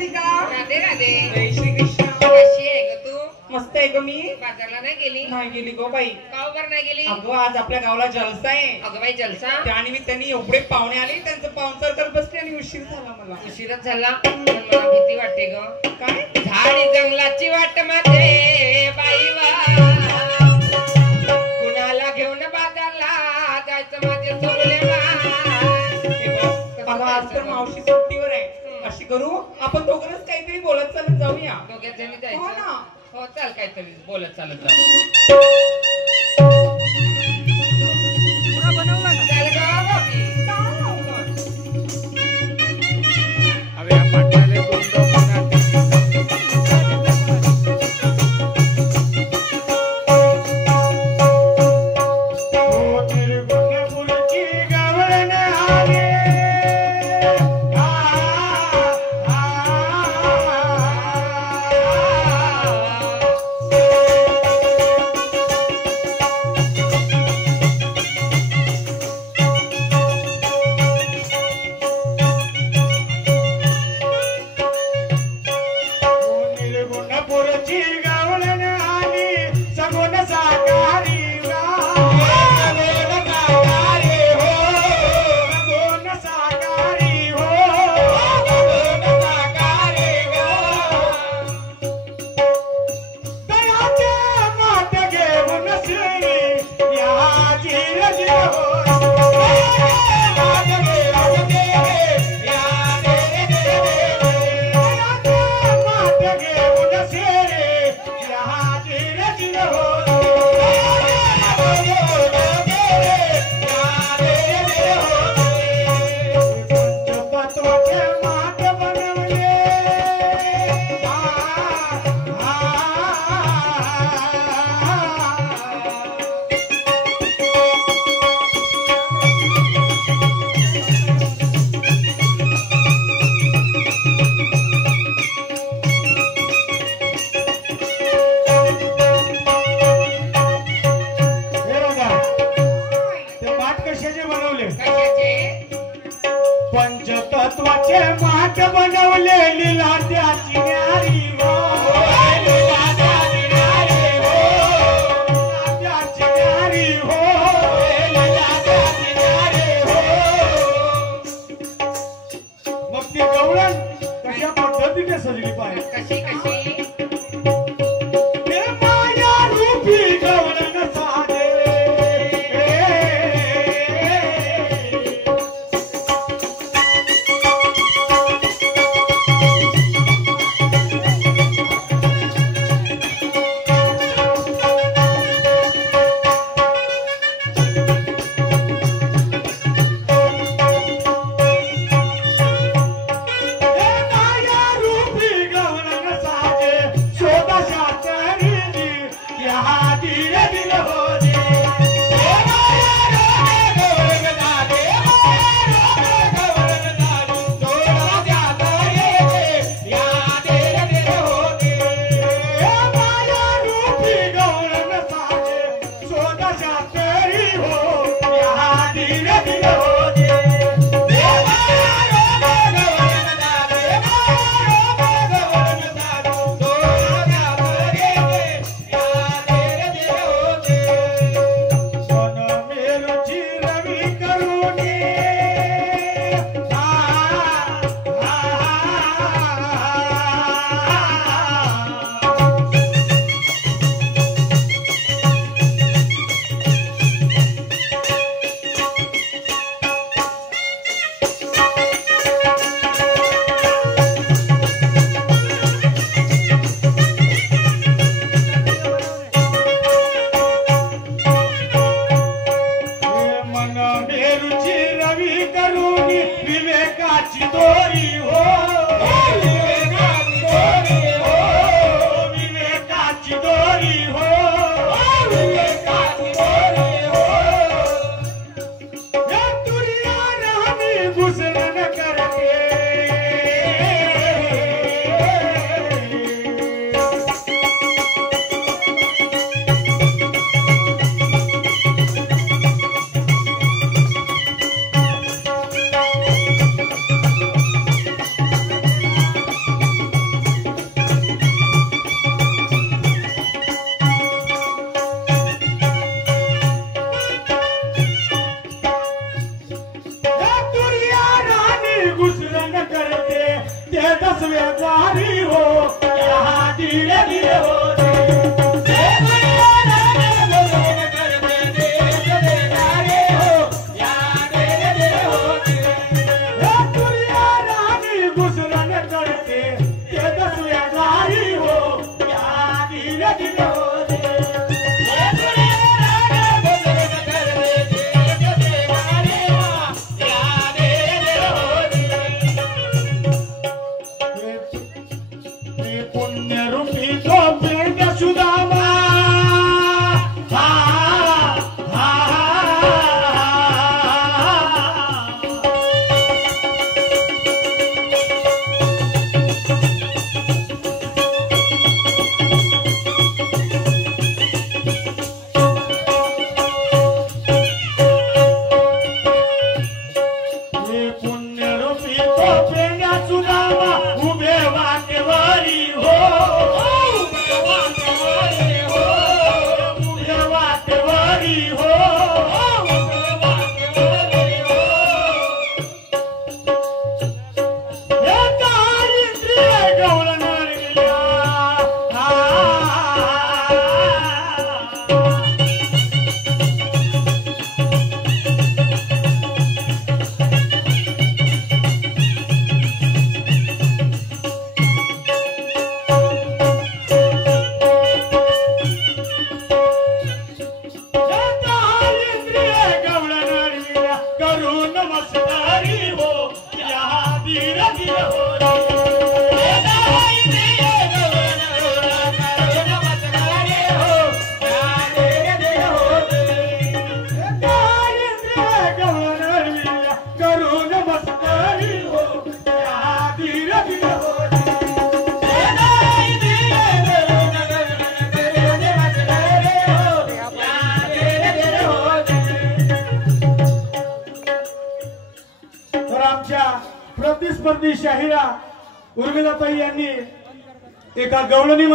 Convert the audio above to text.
राधिका. राधे राधे. जय श्री कृष्ण. कशी आहे ग तू? मस्त आहे ग मी. बाजारला नाही गेली? नाही गेली गो बाई. का बर नाही गेली? अगं आज आपल्या गावाला जलसा आहे. अगं बाई जलसा? त्यानिमित्ताने एवढे पाहुणे आले त्यांचं पाहुणचार करत बसले आणि उशीर झाला मला. उशीरच झाला पण मला भीती वाटते ग. काय? झाडी जंगलाची वाट माझे बाई वा, कुणाला घेऊन बाजारला जायचं माझे सोडले बा. आज तर मावशी सुट्टीवर आहे. अशी करू आपण दोघंच काहीतरी बोलत चालत जाऊया. दोघे जणी हो जायचं ना. हो चाल काहीतरी बोलत चालत जाऊ. चाल ग बाकी. पंचतत्वाचे माठ बनवले लीला त्याची न्यारी हो, लीला त्याची न्यारी हो, त्याची न्यारी हो, लीला त्याची न्यारी हो. मग ती गवळण कशा पद्धतीने सजली पाहिजे? कशी कशी? माया रूपी गवळण साधे ते दसवे द्वारी हो या धीरे धीरे होते प्रतिस्पर्धी शाहिरा उर्मिलाताई यांनी एका गवळणी